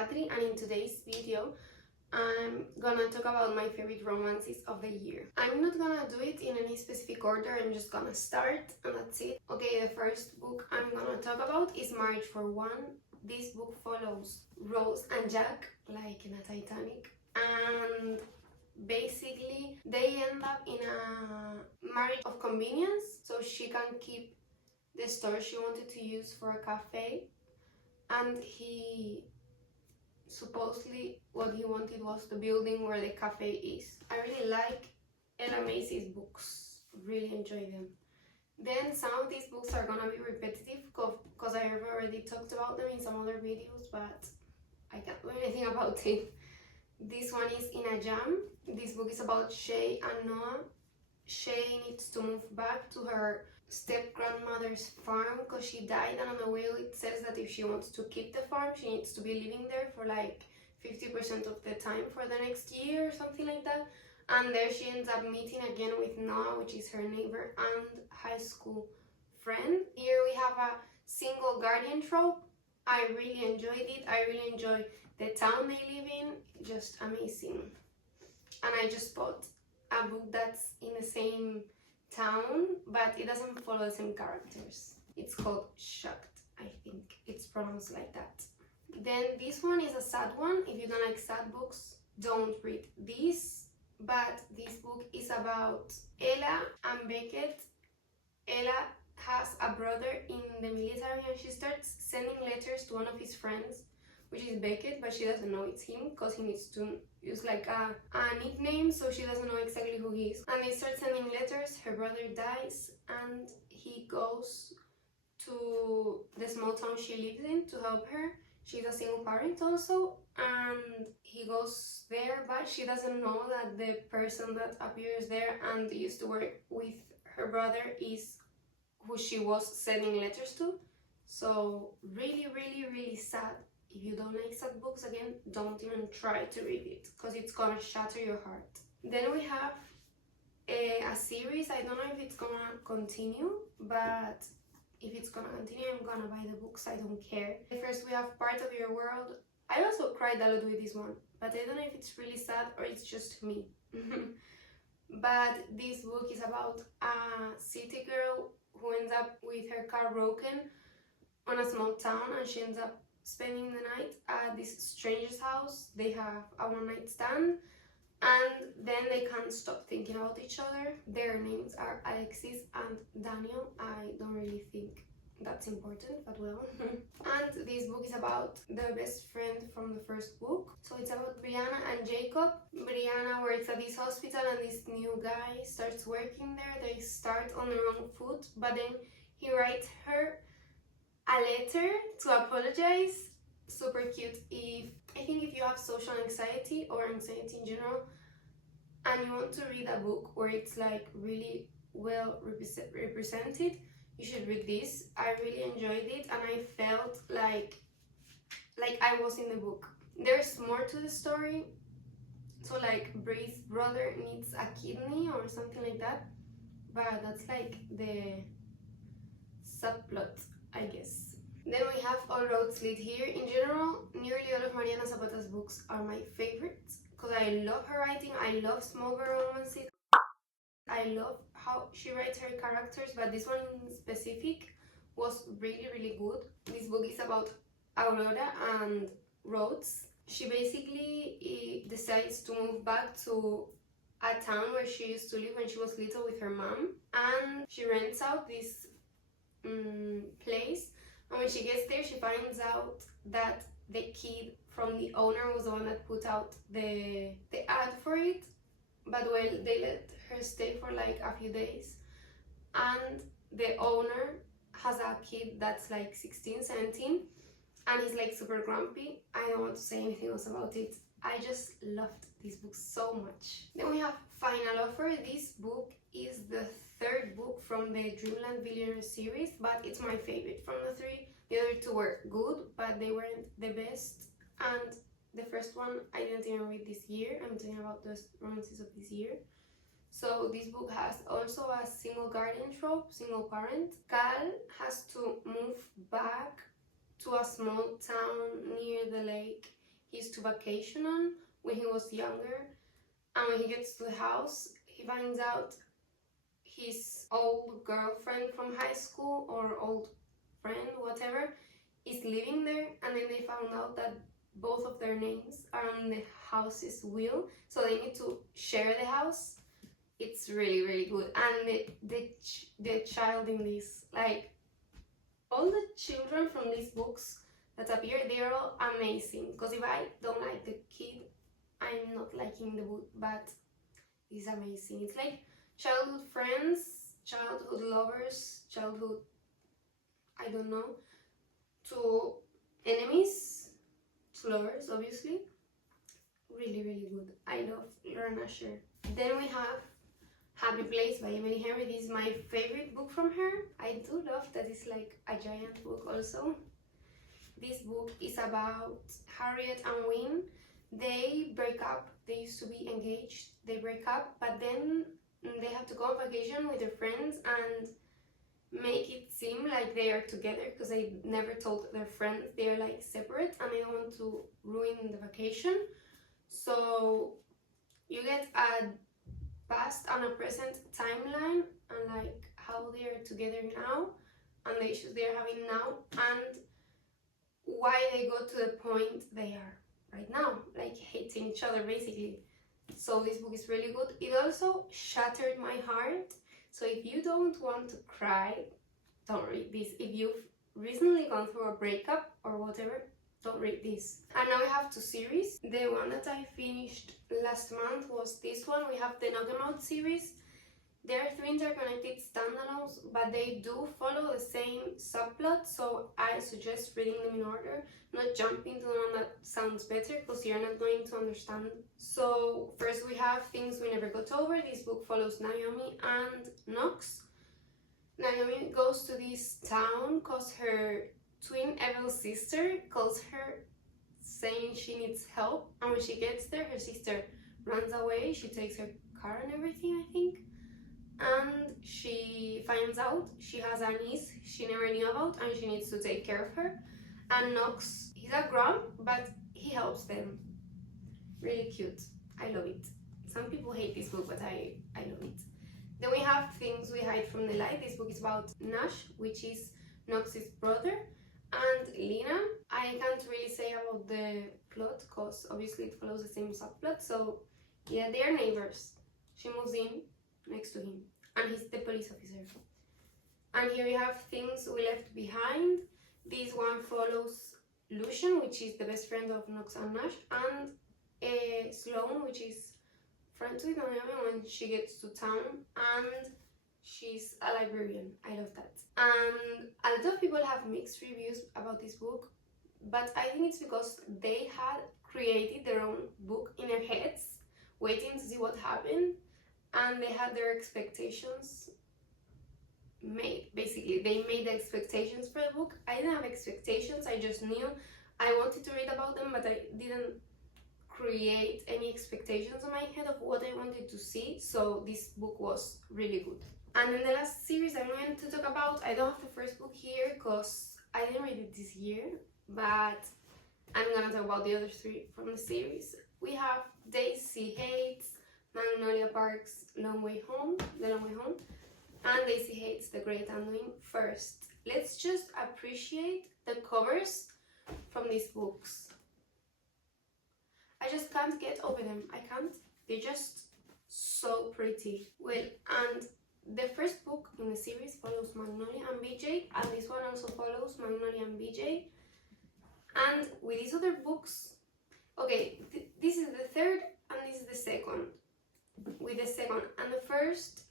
Patri, and in today's video I'm gonna talk about my favorite romances of the year. I'm not gonna do it in any specific order, I'm just gonna start and that's it. Okay, the first book I'm gonna talk about is Marriage for One. This book follows Rose and Jack, like in a Titanic, and basically they end up in a marriage of convenience, so she can keep the store she wanted to use for a cafe, and he supposedly what he wanted was the building where the cafe is. I really like Ella Macy's books, really enjoy them. Then some of these books are gonna be repetitive because I have already talked about them in some other videos, but I can't do anything about it. This one is In a Jam. This book is about Shay and Noah. Shay needs to move back to her step-grandmother's farm because she died, and on the will it says that if she wants to keep the farm, she needs to be living there for like 50% of the time for the next year or something like that. And there she ends up meeting again with Noah, which is her neighbor and high school friend. Here we have a single guardian trope. I really enjoyed it. I really enjoy the town they live in, just amazing. And I just bought a book that's in the same town, but it doesn't follow the same characters. It's called Shocked, I think it's pronounced like that. Then this one is a sad one. If you don't like sad books, don't read this. But this book is about Ella and Beckett. Ella has a brother in the military and she starts sending letters to one of his friends, which is Beckett, but she doesn't know it's him because he needs to use like a nickname, so she doesn't know exactly who he is. And they start sending letters. Her brother dies and he goes to the small town she lives in to help her. She's a single parent also, and he goes there, but she doesn't know that the person that appears there and used to work with her brother is who she was sending letters to. So really sad. If you don't like sad books, again, don't even try to read it because it's gonna shatter your heart. Then we have a series. I don't know if it's gonna continue, but if it's gonna continue, I'm gonna buy the books. I don't care. First we have Part of Your World. I also cried a lot with this one, but I don't know if it's really sad or it's just me. But this book is about a city girl who ends up with her car broken on a small town, and she ends up spending the night at this stranger's house. They have a one-night stand, and then they can't stop thinking about each other. Their names are Alexis and Daniel. I don't really think that's important, but well. And this book is about the best friend from the first book. So it's about Brianna and Jacob. Brianna works at this hospital and this new guy starts working there. They start on the wrong foot, but then he writes her a letter to apologize. Super cute. I think if you have social anxiety or anxiety in general and you want to read a book where it's like really well represented, you should read this. I really enjoyed it and I felt like I was in the book. There's more to the story. So like Bree's brother needs a kidney or something like that, but that's like the subplot, I guess. Then we have All Roads Lead Here. In general, nearly all of Mariana Zapata's books are my favorites because I love her writing. I love small girl romances. I love how she writes her characters, but this one in specific was really good. This book is about Aurora and Rhodes. She basically decides to move back to a town where she used to live when she was little with her mom, and she rents out this place. And when she gets there, she finds out that the kid from the owner was the one that put out the ad for it. But well, they let her stay for like a few days. And the owner has a kid that's like 16, 17. And he's like super grumpy. I don't want to say anything else about it. I just loved this book so much. Then we have Final Offer. This book is the third book from the Dreamland Billionaire series, but it's my favorite from the three. The other two were good, but they weren't the best. And the first one I didn't even read this year. I'm talking about the romances of this year. So this book has also a single guardian trope, single parent. Cal has to move back to a small town near the lake he used to vacation on when he was younger. And when he gets to the house, he finds out his old girlfriend from high school or old friend, whatever, is living there. And then they found out that both of their names are on the house's will, so they need to share the house. It's really, really good. And the child in this, like, all the children from these books that appear, they're all amazing. Because if I don't like the kid, I'm not liking the book, but it's amazing. It's like childhood friends, childhood lovers, childhood, I don't know, to enemies, to lovers, obviously. Really, really good. I love Lauren Asher. Then we have Happy Place by Emily Henry. This is my favorite book from her. I do love that it's like a giant book also. This book is about Harriet and Wynne. They break up. They used to be engaged. They break up, but then they have to go on vacation with their friends and make it seem like they are together, because they never told their friends they are like separate, and they don't want to ruin the vacation. So you get a past and a present timeline, and like how they are together now and the issues they are having now, and why they go to the point they are right now, like hating each other basically. So this book is really good. It also shattered my heart. So if you don't want to cry, don't read this. If you've recently gone through a breakup or whatever, don't read this. And now we have two series. The one that I finished last month was this one. We have the Knock 'Em Out series. There are 3 interconnected standalones, but they do follow the same subplot, so I suggest reading them in order, not jumping to the one that sounds better, because you're not going to understand. So first we have Things We Never Got Over. This book follows Naomi and Knox. Naomi goes to this town because her twin evil sister calls her saying she needs help, and when she gets there, her sister runs away. She takes her car and everything, I think. And she finds out she has a niece she never knew about, and she needs to take care of her. And Knox, he's a grump, but he helps them. Really cute. I love it. Some people hate this book, but I love it. Then we have Things We Hide from the Light. This book is about Nash, which is Knox's brother, and Lena. I can't really say about the plot, because obviously it follows the same subplot. So yeah, they are neighbors. She moves in next to him, and he's the police officer. And here we have Things We Left Behind. This one follows Lucian, which is the best friend of Knox and Nash, and Sloane, which is friends with Naomi when she gets to town, and she's a librarian. I love that. And a lot of people have mixed reviews about this book, but I think it's because they had created their own book in their heads, waiting to see what happened, and they had their expectations made. Basically, they made the expectations for the book. I didn't have expectations. I just knew I wanted to read about them, but I didn't create any expectations in my head of what I wanted to see. So this book was really good. And then the last series I'm going to talk about, I don't have the first book here because I didn't read it this year, but I'm gonna talk about the other 3 from the series. We have Daisy Hates Magnolia Park's Long Way Home, The Long Way Home, and Daisy Hates The Great Undoing. First, let's just appreciate the covers from these books. I just can't get over them. I can't. They're just so pretty. Well, and the first book in the series follows Magnolia and BJ, and this one also follows Magnolia and BJ. And with these other books, okay, this is the third and this is the second. With the second and the first,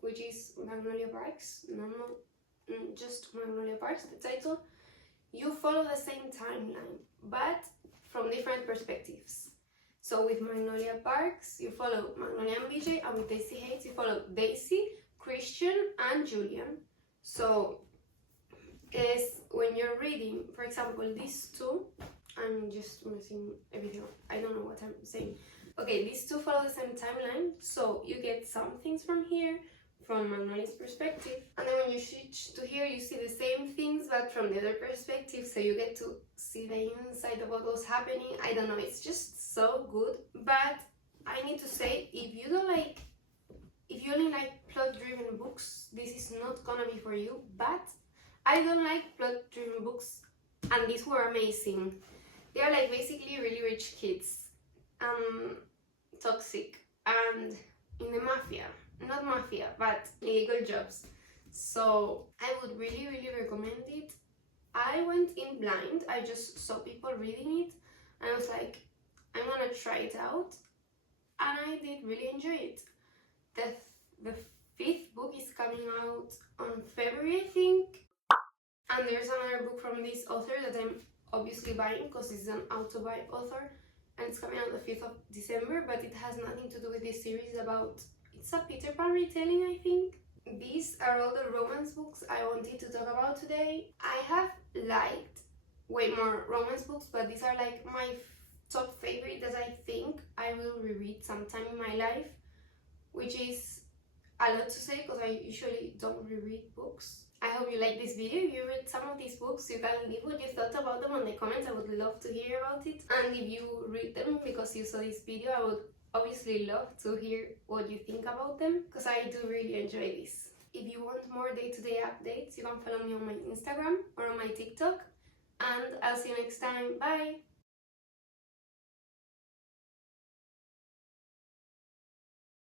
which is Magnolia Parks, just Magnolia Parks, the title, you follow the same timeline, but from different perspectives. So with Magnolia Parks, you follow Magnolia and BJ, and with Daisy Hates, you follow Daisy, Christian, and Julian. So when you're reading, for example, these 2, I'm just messing everything up. I don't know what I'm saying. Okay, these 2 follow the same timeline, so you get some things from here, from Magnolia's perspective. And then when you switch to here, you see the same things but from the other perspective, so you get to see the inside of what was happening. I don't know, it's just so good. But I need to say, if you only like plot-driven books, this is not gonna be for you. But I don't like plot-driven books, and these were amazing. They are like basically really rich kids, toxic, and in the mafia. Not mafia, but illegal jobs. So I would really recommend it. I went in blind. I just saw people reading it and I was like, I'm gonna try it out, and I did really enjoy it. The fifth book is coming out on February, I think, and there's another book from this author that I'm obviously buying because it's an auto-buy author, and it's coming out the 5th of December, but it has nothing to do with this series. About, it's a Peter Pan retelling, I think. These are all the romance books I wanted to talk about today. I have liked way more romance books, but these are like my top favorite that I think I will reread sometime in my life, which is a lot to say because I usually don't reread books. I hope you like this video. If you read some of these books, you can leave what you thought about them in the comments. I would love to hear about it. And if you read them because you saw this video, I would obviously love to hear what you think about them, because I do really enjoy this. If you want more day-to-day updates, you can follow me on my Instagram or on my TikTok. And I'll see you next time. Bye!